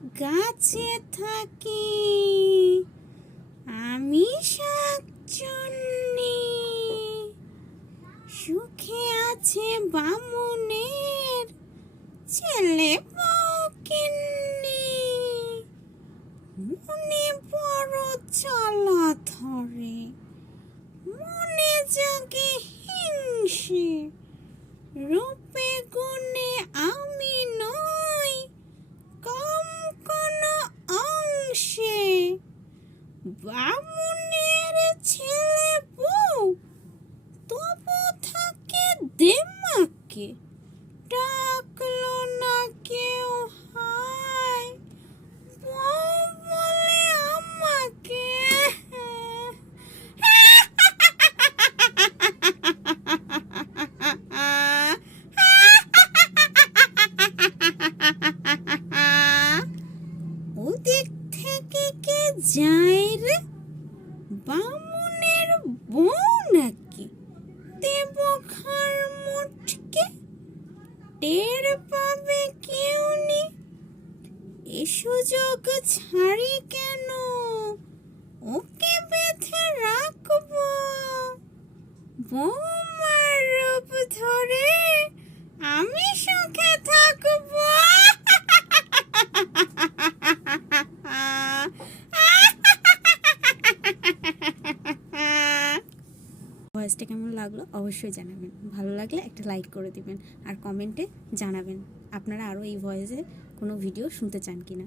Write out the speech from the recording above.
গাছে থাকি, আমি শাকচুন্নি। সুখে আছে বামুনের ছেলে বউকিন্নি। মনে বড় জ্বালা ধরে, মনে জাগে হিংসে। রূপে গুণে আমি নই কম কোনো অংশে। বামুনের ছেলে বউ তবু থাকে দেমাকে। ডাকলো না কেউ হায়, বউ বলে আমাকে। ওদিক থেকে কে যায় রে? বামুনের বউ নাকি? দেব ঘাড় মুটকে, টের পাবে কেউ নি। এ সুযোগ ছাড়ি কেন, ওকে বেঁধে রাখবো। বৌমার রূপ ধরে আমি সুখে থাকবো। ভয়েসটা কেমন লাগলো অবশ্যই জানাবেন। ভালো লাগলে একটা লাইক করে দিবেন আর কমেন্টে জানাবেন আপনারা আরও এই ভয়েসে কোনো ভিডিও শুনতে চান কিনা।